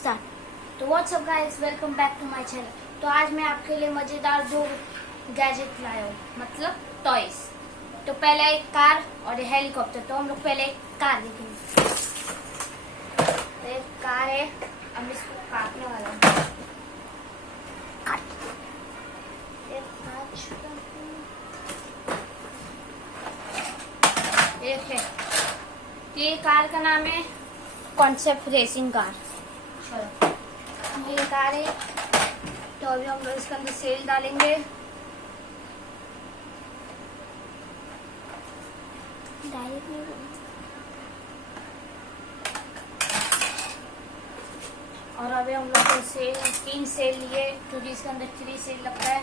तो what's up guys, welcome back to my channel. तो आज मैं आपके लिए मजेदार दो गैजेट लाया हूँ, मतलब टॉयज। तो पहला एक कार और एक हेलीकॉप्टर। तो हम लोग पहले एक कार देखेंगे। तो एक कार है, अब इसको काटने वाला हूँ। एक है, ये कार का नाम है कॉन्सेप्ट रेसिंग कार। चलो, ये कार है। तो अभी हम लोग इसके अंदर सेल डालेंगे। डायरेक्ट नहीं, और अभी हम लोग को सेल 3 सेल लिए, क्योंकि इसके अंदर 3 सेल लगता है।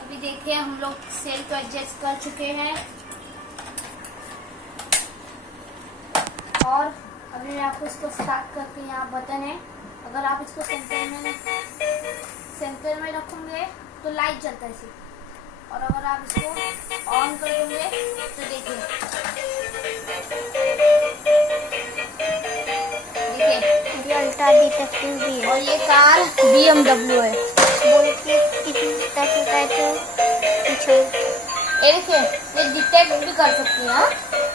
अभी देखिए, हम लोग सेल को एडजस्ट कर चुके हैं। और अभी मैं आपको इसको स्टार्ट करके, यहाँ बटन है, अगर आप इसको सेंटर में रखोगे तो लाइट जलता है इसे, और अगर आप इसको ऑन कर दोगे तो देखिए ये अल्ट्रा डिटेक्टिव भी है। और ये कार BMW है। बोल के कितनी तक होता है तो पीछे ये देखिए, ये डिटेक्ट भी कर सकती है। हाँ?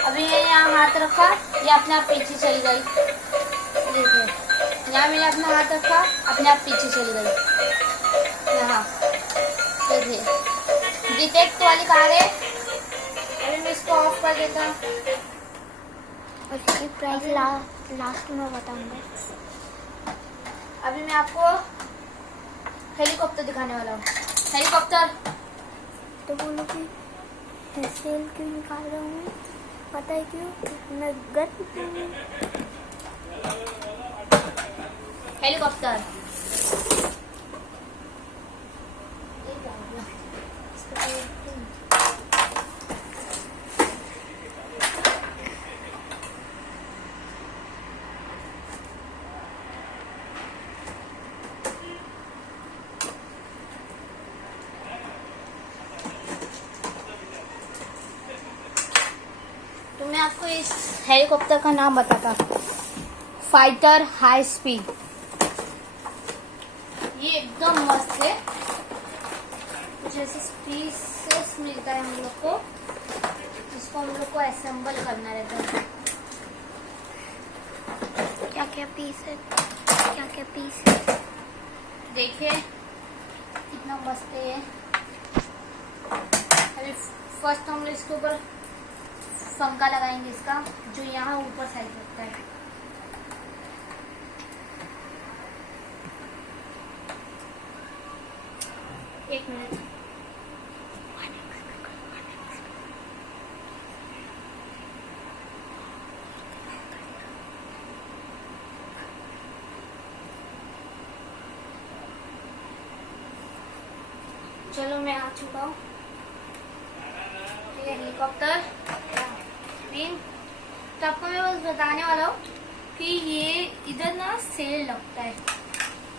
अभी ये यहाँ हाथ रखा, ये अपने आप पीछे चली गई। देखिए, यहाँ मैंने अपना हाथ रखा, अपने आप पीछे चली गई। यहाँ देखिए, डिटेक्ट वाली कार है। अभी मैं इसको ऑफ कर देता हूँ। उसकी प्राइस लास्ट में बताऊंगा। अभी मैं आपको हेलीकॉप्टर दिखाने वाला हूँ। हेलीकॉप्टर तो बोलो कि सेल क्यों निकाल रहा हूँ मैं? पता है क्यों? मैं गर्व हेलीकॉप्टर तो मैं आपको इस हेलीकॉप्टर का नाम बताता हूँ, फाइटर हाई स्पीड। ये एकदम मस्त है। कुछ ऐसे पीसेस मिलता है हम लोग को, जिसको हम लोग को असेंबल करना रहता है। क्या क्या पीस है, क्या क्या पीस है। देखिए कितना मस्त है ये। अभी फर्स्ट हम लोग इसके ऊपर पंखा लगाएंगे इसका, जो यहाँ ऊपर साइड लगता है। एक मिनट, चलो मैं आ चुका हूँ। ये हेलीकॉप्टर तो आपको मैं बस बताने वाला हूँ कि ये इधर ना सेल लगता है।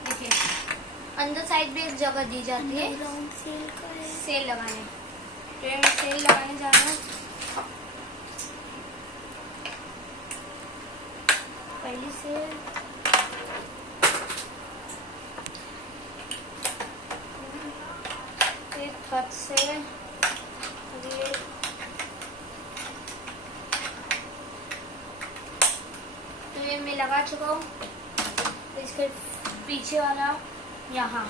देखिए, अंदर साइड भी एक जगह दी जाती है सेल लगाने। तो ये मैं सेल लगाने जा रहा हूँ। पहली सेल एक फट सेल, ये मैं लगा चुका हूँ। तो इसके पीछे वाला यहाँ,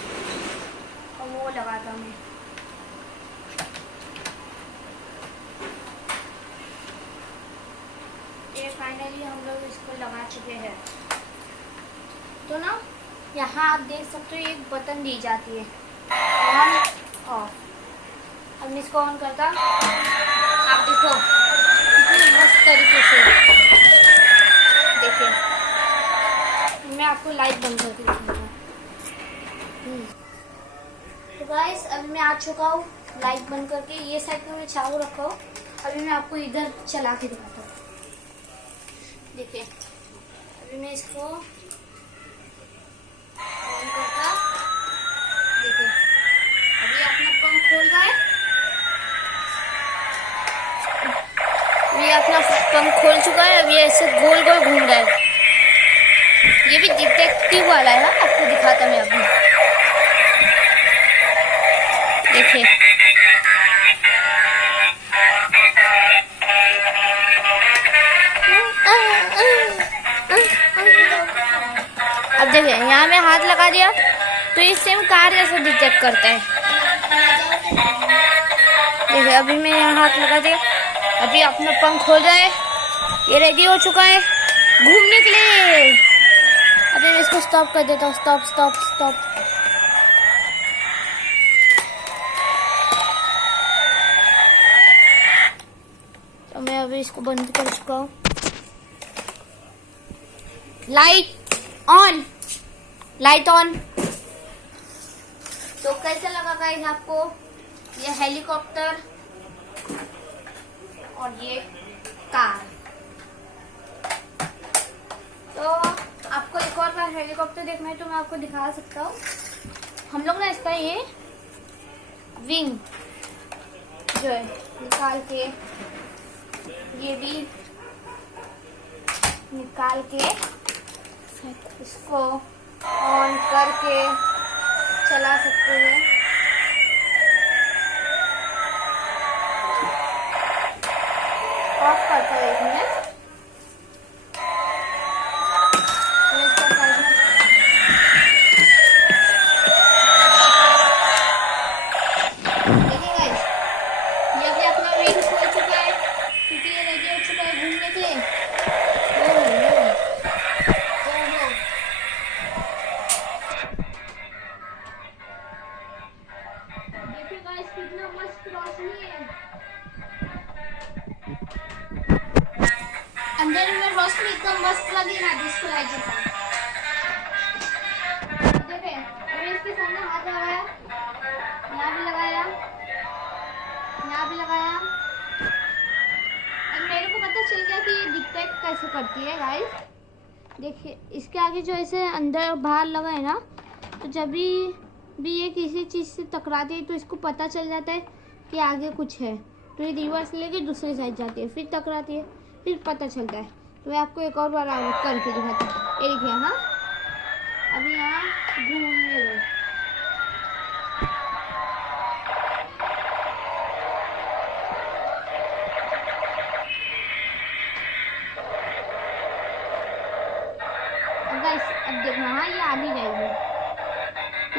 और वो लगाता मैं। ये फाइनली हम लोग इसको लगा चुके हैं। तो ना यहाँ आप देख सकते हो एक बटन दी जाती है, ऑन ऑफ। अब मैं इसको ऑन करता, आप देखो कितनी मस्त तरीके से। देखिए, मैं आपको लाइट बंद करके दिखाता हूँ। तो गाइस, अभी मैं आ चुका हूँ लाइट बंद करके। ये साइड पे मैं चालू रखा हूँ। अभी मैं आपको इधर चला के दिखाता हूँ। देखिए, अभी मैं इसको ऑन करता। देखिए, अभी अपना पंख खोल रहा है। ये अपना पंख खोल चुका है। अब ये ऐसे गोल गोल घूम रहा है। ये भी डिटेक्टिव वाला है। आपको दिखाता मैं अभी, देखिए। अब देखिए, यहाँ में हाथ लगा दिया तो ये सेम कार जैसा डिटेक्ट करता है। देखिए, अभी मैं यहाँ हाथ लगा दिया, अभी अपना पंख खोल रहा है। ये रेडी हो चुका है घूमने के लिए। अभी मैं इसको स्टॉप कर देता हूँ। Stop stop stop. तो मैं अभी इसको बंद कर चुका हूँ। Light on, light on. तो कैसा लगा गाइस आपको ये हेलीकॉप्टर और ये कार? तो आपको एक और बार हेलीकॉप्टर देखना है तो मैं आपको दिखा सकता हूँ। हम लोग ना इसका ये विंग जो है निकाल के, ये भी निकाल के इसको ऑन करके चला सकते हैं। ऑफ करता है 1 मिनट। कितना मस्त रोशनी है। अंदर में रोशनी एकदम मस्त लगी ना डिस्को लाइट जैसा। देखे, मैंने इसके सामने हाथ लगाया, यहाँ भी लगाया, यहाँ भी लगाया। अब मेरे को पता चल गया कि ये डिटेक्ट कैसे करती है गाइस। देखिए, इसके आगे जो ऐसे अंदर बाहर लगा है ना, तो जब भी ये किसी चीज़ से टकराती है तो इसको पता चल जाता है कि आगे कुछ है, तो ये रिवर्स लेके दूसरी साइड जाती है, फिर टकराती है, फिर पता चलता है। तो मैं आपको एक और बार करके दिखाती हूँ। ये देखिए, हाँ अभी यहाँ घूमने दो। अब देखना, हाँ ये आगे जाएगी।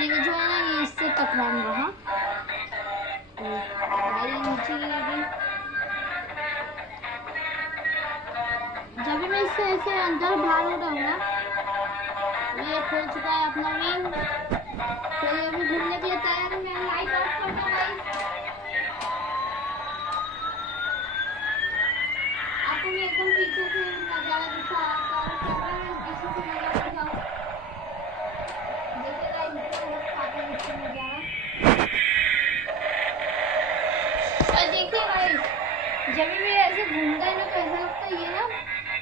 ये जो है ना, ये इससे टकराएंगे। हाँ नीचे गिरेगी। जब भी मैं इससे ऐसे अंदर बाहर हो रहा हूँ ना, ये खोल चुका है अपना विंग, तो ये भी घूमने के लिए तैयार है। मैं लाइट ऑफ करता हूँ। आपको मैं एकदम पीछे से नजारा दिखाता हूँ, कैमरा में पीछे से नजारा दिखाऊँ। देखिएगा और देखिए गाइस, जब भी ऐसे घूमता है ना तो ऐसा लगता है ये ना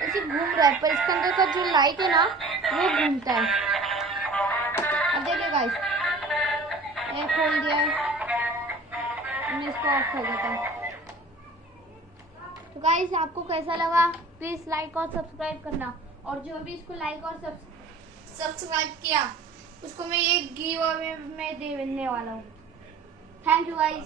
ऐसे घूम रहा है, पर इसके अंदर का जो लाइट है ना वो घूमता है। अब देखिए गाइस, ये खोल दिया है, मैं इसको ऑफ कर देता हूँ। तो गाइस, आपको कैसा लगा प्लीज लाइक और सब्सक्राइब करना, और जो भी इसको लाइक और सब्सक्राइब किया उसको मैं ये गिव अवे में देने वाला हूँ। Thank you guys.